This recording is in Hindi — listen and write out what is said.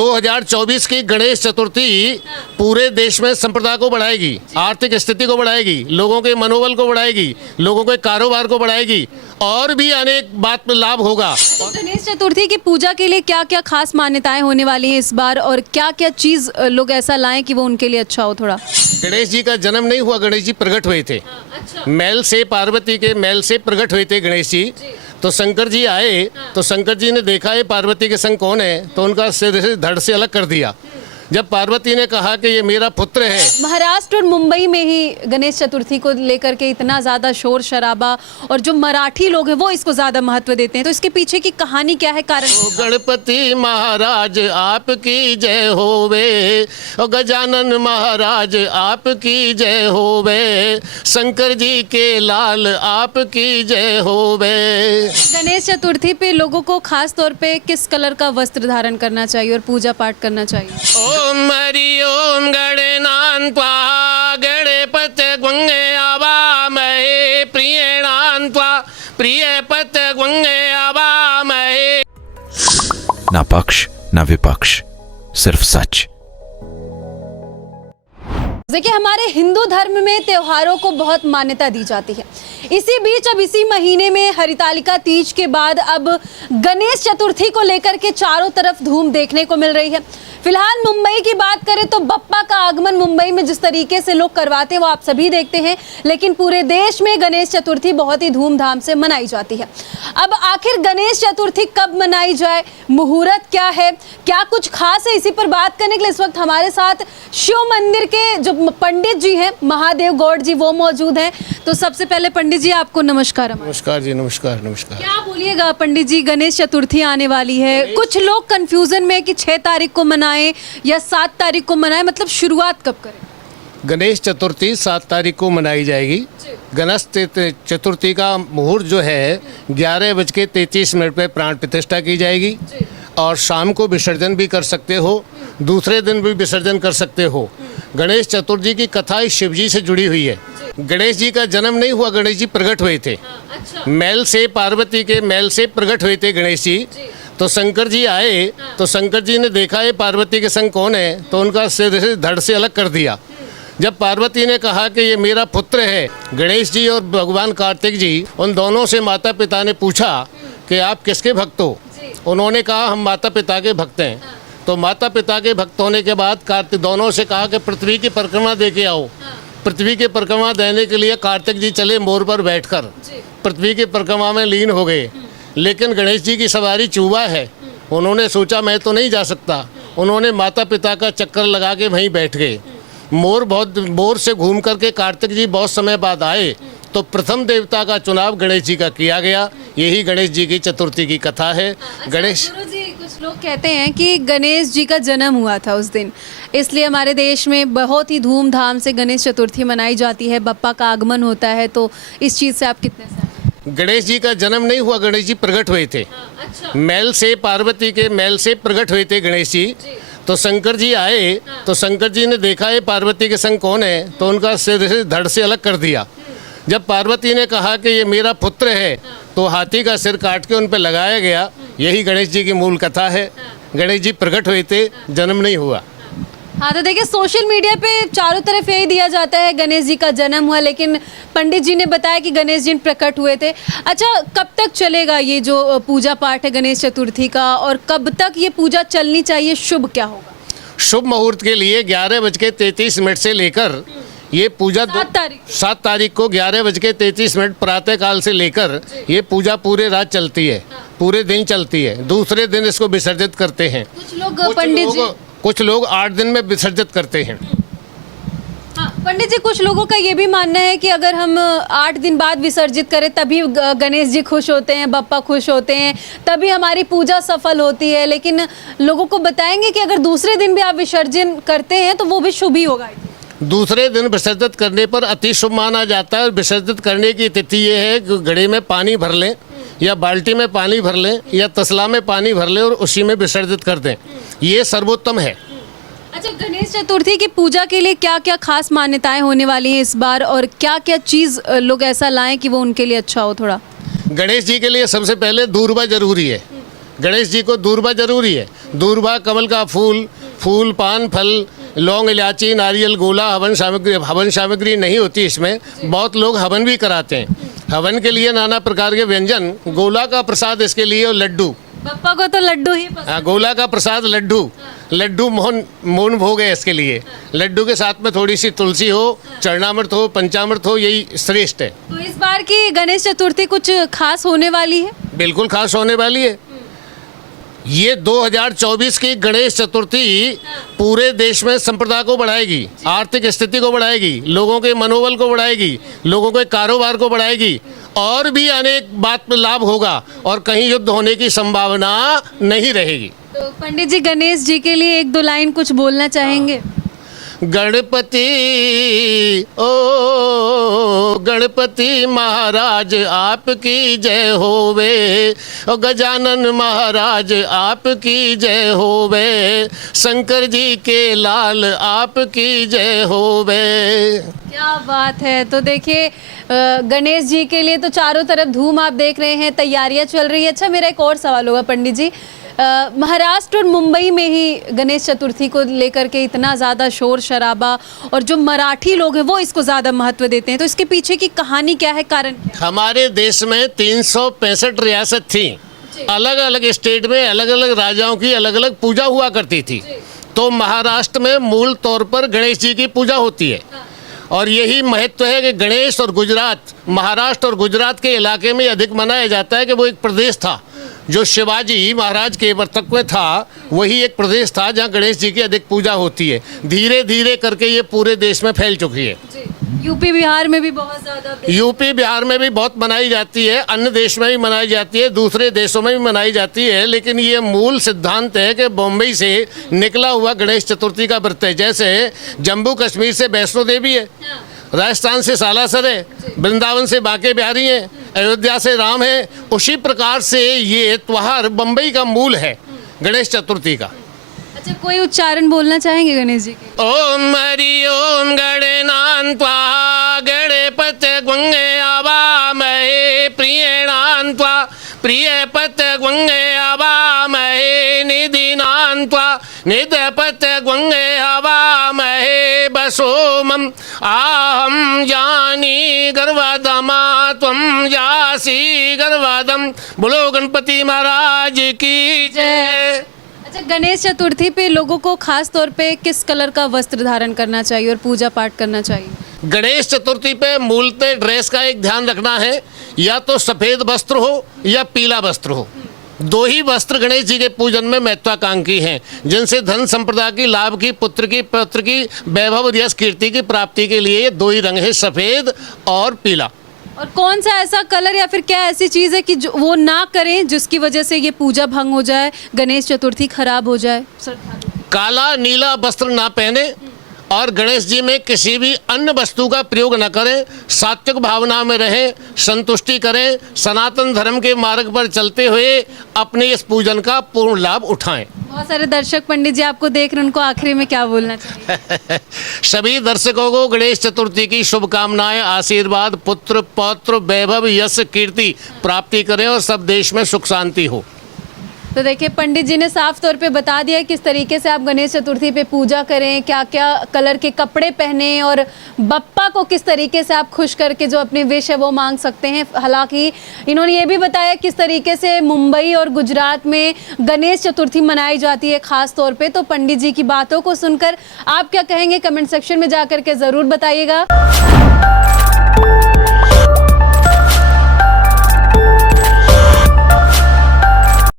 2024 की गणेश चतुर्थी पूरे देश में संप्रदा को बढ़ाएगी, आर्थिक स्थिति को बढ़ाएगी, लोगों के मनोबल को बढ़ाएगी, लोगों के कारोबार को बढ़ाएगी और भी अनेक बात में लाभ होगा। तो गणेश चतुर्थी की पूजा के लिए क्या क्या खास मान्यताएं होने वाली हैं इस बार, और क्या क्या चीज लोग ऐसा लाएं कि वो उनके लिए अच्छा हो? थोड़ा गणेश जी का जन्म नहीं हुआ, गणेश जी प्रकट हुए थे। मैल से, पार्वती के मैल से प्रकट हुए थे गणेश जी। तो शंकर जी आए तो शंकर जी ने देखा ये पार्वती के संग कौन है, तो उनका सिर से धड़ से अलग कर दिया। जब पार्वती ने कहा कि ये मेरा पुत्र है। महाराष्ट्र और मुंबई में ही गणेश चतुर्थी को लेकर के इतना ज़्यादा शोर शराबा, और जो मराठी लोग हैं वो इसको ज़्यादा महत्व देते हैं, तो इसके पीछे की कहानी क्या है, कारण? गणपति महाराज आपकी जय होवे, और गजानन महाराज आपकी जय होवे, शंकर जी के लाल आपकी जय होवे। गणेश चतुर्थी पे लोगों को खास तौर पे किस कलर का वस्त्र धारण करना चाहिए और पूजा पाठ करना चाहिए? ओम हरि ओम गणनान्त्वा गणपत गंगे आवामहे, प्रियणान्त्वा प्रियपत गंगे आवामहे। ना पक्ष ना विपक्ष, सिर्फ सच। देखिए, हमारे हिंदू धर्म में त्योहारों को बहुत मान्यता दी जाती है। इसी बीच अब इसी महीने में हरितालिका तीज के बाद अब गणेश चतुर्थी को लेकर के चारों तरफ धूम देखने को मिल रही है। फिलहाल मुंबई की बात करें तो बप्पा का आगमन मुंबई में जिस तरीके से लोग करवाते हैं वो आप सभी देखते हैं, लेकिन पूरे देश में गणेश चतुर्थी बहुत ही धूमधाम से मनाई जाती है। अब आखिर गणेश चतुर्थी कब मनाई जाए, मुहूर्त क्या है, क्या कुछ खास है, इसी पर बात करने के लिए इस वक्त हमारे साथ शिव मंदिर के जो पंडित जी हैं, महादेव गौड़ जी, वो मौजूद हैं। तो सबसे पहले पंडित जी आपको नमस्कार। नमस्कार जी, नमस्कार नमस्कार। क्या बोलिएगा पंडित जी, गणेश चतुर्थी आने वाली है, कुछ लोग कंफ्यूजन में कि 6 तारीख को मनाएं या 7 तारीख को मनाएं, मतलब शुरुआत कब करें? गणेश चतुर्थी 7 तारीख को मनाई जाएगी। गणेश चतुर्थी का मुहूर्त जो है 11:33 पे प्राण प्रतिष्ठा की जाएगी और शाम को विसर्जन भी कर सकते हो, दूसरे दिन भी विसर्जन कर सकते हो। गणेश चतुर्थी की कथा शिव जी से जुड़ी हुई है। गणेश जी का जन्म नहीं हुआ, गणेश जी प्रकट हुए थे। मैल से, पार्वती के मैल से प्रकट हुए थे गणेश जी। तो शंकर जी आए तो शंकर जी ने देखा ये पार्वती के संग कौन है, तो उनका सिर से धड़ से अलग कर दिया। जब पार्वती ने कहा कि ये मेरा पुत्र है, गणेश जी और भगवान कार्तिक जी, उन दोनों से माता पिता ने पूछा कि आप किसके भक्त हो? उन्होंने कहा हम माता पिता के भक्त हैं। तो माता पिता के भक्त होने के बाद कार्तिक दोनों से कहा कि पृथ्वी की परिक्रमा दे के आओ। पृथ्वी की परिक्रमा देने के लिए कार्तिक जी चले मोर पर बैठकर पृथ्वी की परिक्रमा में लीन हो गए। लेकिन गणेश जी की सवारी चूहा है, उन्होंने सोचा मैं तो नहीं जा सकता, उन्होंने माता पिता का चक्कर लगा के वहीं बैठ गए। मोर से घूम करके कार्तिक जी बहुत समय बाद आए तो प्रथम देवता का चुनाव गणेश जी का किया गया। यही गणेश जी की चतुर्थी की कथा है। गणेश जी, कुछ लोग कहते हैं कि गणेश जी का जन्म हुआ था उस दिन, इसलिए हमारे देश में बहुत ही धूमधाम से गणेश चतुर्थी मनाई जाती है, बप्पा का आगमन होता है। तो इस चीज़ से आप कितने सहमत? गणेश जी का जन्म नहीं हुआ, गणेश जी प्रकट हुए थे। मैल से, पार्वती के मैल से प्रकट हुए थे गणेश जी। तो शंकर जी आए तो शंकर जी ने देखा ये पार्वती के संग कौन है, तो उनका सिर से धड़ से अलग कर दिया। जब पार्वती ने कहा कि ये मेरा पुत्र है, तो हाथी का सिर काट के उन पर लगाया गया। यही गणेश जी की मूल कथा है। गणेश जी प्रकट हुए थे, जन्म नहीं हुआ। हाँ, तो देखिए सोशल मीडिया पे चारों तरफ यही दिया जाता है गणेश जी का जन्म हुआ, लेकिन पंडित जी ने बताया कि गणेश जी प्रकट हुए थे। अच्छा, कब तक चलेगा ये जो पूजा पाठ है गणेश चतुर्थी का, और कब तक ये पूजा चलनी चाहिए, शुभ क्या होगा? शुभ मुहूर्त के लिए 11:33 से लेकर ये पूजा 7 तारीख को 11:33 प्रातः काल से लेकर ये पूजा पूरे रात चलती है, पूरे दिन चलती है। दूसरे दिन इसको विसर्जित करते हैं। कुछ लोग 8 दिन में विसर्जित करते हैं। हाँ, पंडित जी, कुछ लोगों का ये भी मानना है कि अगर हम 8 दिन बाद विसर्जित करें तभी गणेश जी खुश होते हैं, बप्पा खुश होते हैं, तभी हमारी पूजा सफल होती है। लेकिन लोगों को बताएंगे कि अगर दूसरे दिन भी आप विसर्जन करते हैं तो वो भी शुभ ही होगा। दूसरे दिन विसर्जित करने पर अति शुभ माना जाता है। विसर्जित करने की तिथि ये है कि घड़े में पानी भर लें या बाल्टी में पानी भर लें या तसला में पानी भर लें और उसी में विसर्जित कर दें, ये सर्वोत्तम है। अच्छा, गणेश चतुर्थी की पूजा के लिए क्या क्या खास मान्यताएं होने वाली हैं इस बार, और क्या क्या चीज़ लोग ऐसा लाएं कि वो उनके लिए अच्छा हो? थोड़ा गणेश जी के लिए सबसे पहले दूर्वा जरूरी है। गणेश जी को दूर्वा जरूरी है। दूर्वा कमल का फूल पान फल लौंग इलायची नारियल गोला हवन सामग्री नहीं होती इसमें। बहुत लोग हवन भी कराते हैं। हवन के लिए नाना प्रकार के व्यंजन, गोला का प्रसाद इसके लिए और लड्डू। पप्पा को तो लड्डू ही पसंद। हाँ, गोला का प्रसाद लड्डू मोहन भोग है इसके लिए। लड्डू के साथ में थोड़ी सी तुलसी हो, चरणामृत हो, पंचामृत हो, यही श्रेष्ठ है। तो इस बार की गणेश चतुर्थी कुछ खास होने वाली है? बिल्कुल खास होने वाली है। ये 2024 की गणेश चतुर्थी पूरे देश में संप्रदाय को बढ़ाएगी, आर्थिक स्थिति को बढ़ाएगी, लोगों के मनोबल को बढ़ाएगी, लोगों के कारोबार को बढ़ाएगी और भी अनेक बात में लाभ होगा और कहीं युद्ध होने की संभावना नहीं रहेगी। तो पंडित जी गणेश जी के लिए एक दो लाइन कुछ बोलना चाहेंगे? गणपति ओ गणपति महाराज आपकी जय होवे, ओ गजानन महाराज आपकी जय होवे, शंकर जी के लाल आपकी जय होवे। क्या बात है। तो देखिए गणेश जी के लिए तो चारों तरफ धूम आप देख रहे हैं, तैयारियां चल रही है। अच्छा, मेरा एक और सवाल होगा पंडित जी, महाराष्ट्र और मुंबई में ही गणेश चतुर्थी को लेकर के इतना ज़्यादा शोर शराबा और जो मराठी लोग हैं वो इसको ज़्यादा महत्व देते हैं, तो इसके पीछे की कहानी क्या है, कारण क्या है? हमारे देश में 365 रियासत थी। अलग अलग स्टेट में अलग अलग राजाओं की अलग अलग पूजा हुआ करती थी। तो महाराष्ट्र में मूल तौर पर गणेश जी की पूजा होती है और यही महत्व है कि गणेश और गुजरात, महाराष्ट्र और गुजरात के इलाके में अधिक मनाया जाता है कि वो एक प्रदेश था जो शिवाजी महाराज के वर्तक में था। वही एक प्रदेश था जहाँ गणेश जी की अधिक पूजा होती है। धीरे धीरे करके ये पूरे देश में फैल चुकी है। यूपी बिहार में भी बहुत ज़्यादा, यूपी बिहार में भी बहुत मनाई जाती है, अन्य देश में भी मनाई जाती है, दूसरे देशों में भी मनाई जाती है। लेकिन ये मूल सिद्धांत है कि बॉम्बे से निकला हुआ गणेश चतुर्थी का व्रत है। जैसे जम्मू कश्मीर से वैष्णो देवी है, राजस्थान से सालासर है, वृंदावन से बांके बिहारी हैं, अयोध्या से राम है, उसी प्रकार से ये त्योहार बम्बई का मूल है गणेश चतुर्थी का। अच्छा, कोई उच्चारण बोलना चाहेंगे गणेश जी के? ओम हरि ओम गणनान्त्वा गणपत गंगे आवामहे प्रियणान्त्वा प्रियपत गंगे आवामहे निधिनान्त्वा निधपत गंगे आवामहे बसोमम आहम जानी गर्वदमा त्वं जासी गर्वदम। बोलो गणपति महाराज की जय। अच्छा, गणेश चतुर्थी पे लोगों को खास तौर पे किस कलर का वस्त्र धारण करना चाहिए और पूजा पाठ करना चाहिए? गणेश चतुर्थी पे मूलतः ड्रेस का एक ध्यान रखना है, या तो सफ़ेद वस्त्र हो या पीला वस्त्र हो। दो ही वस्त्र गणेश जी के पूजन में महत्वाकांक्षी हैं, जिनसे धन संपदा की, लाभ की, पुत्र की, पौत्र की, वैभव यश कीर्ति की प्राप्ति के लिए ये दो ही रंग है, सफ़ेद और पीला। और कौन सा ऐसा कलर या फिर क्या ऐसी चीज़ है कि जो वो ना करें जिसकी वजह से ये पूजा भंग हो जाए, गणेश चतुर्थी खराब हो जाए? काला नीला वस्त्र ना पहने और गणेश जी में किसी भी अन्य वस्तु का प्रयोग न करें, सात्विक भावना में रहें, संतुष्टि करें, सनातन धर्म के मार्ग पर चलते हुए अपने इस पूजन का पूर्ण लाभ उठाएं। बहुत सारे दर्शक पंडित जी आपको देख रहे हैं, उनको आखिरी में क्या बोलना चाहिए? सभी दर्शकों को गणेश चतुर्थी की शुभकामनाएं, आशीर्वाद, पुत्र पौत्र वैभव यश कीर्ति प्राप्ति करें और सब देश में सुख शांति हो। तो देखिए पंडित जी ने साफ तौर पे बता दिया किस तरीके से आप गणेश चतुर्थी पे पूजा करें, क्या क्या कलर के कपड़े पहने और बप्पा को किस तरीके से आप खुश करके जो अपनी विश है वो मांग सकते हैं। हालांकि इन्होंने ये भी बताया किस तरीके से मुंबई और गुजरात में गणेश चतुर्थी मनाई जाती है खास तौर पे। तो पंडित जी की बातों को सुनकर आप क्या कहेंगे, कमेंट सेक्शन में जा कर के ज़रूर बताइएगा।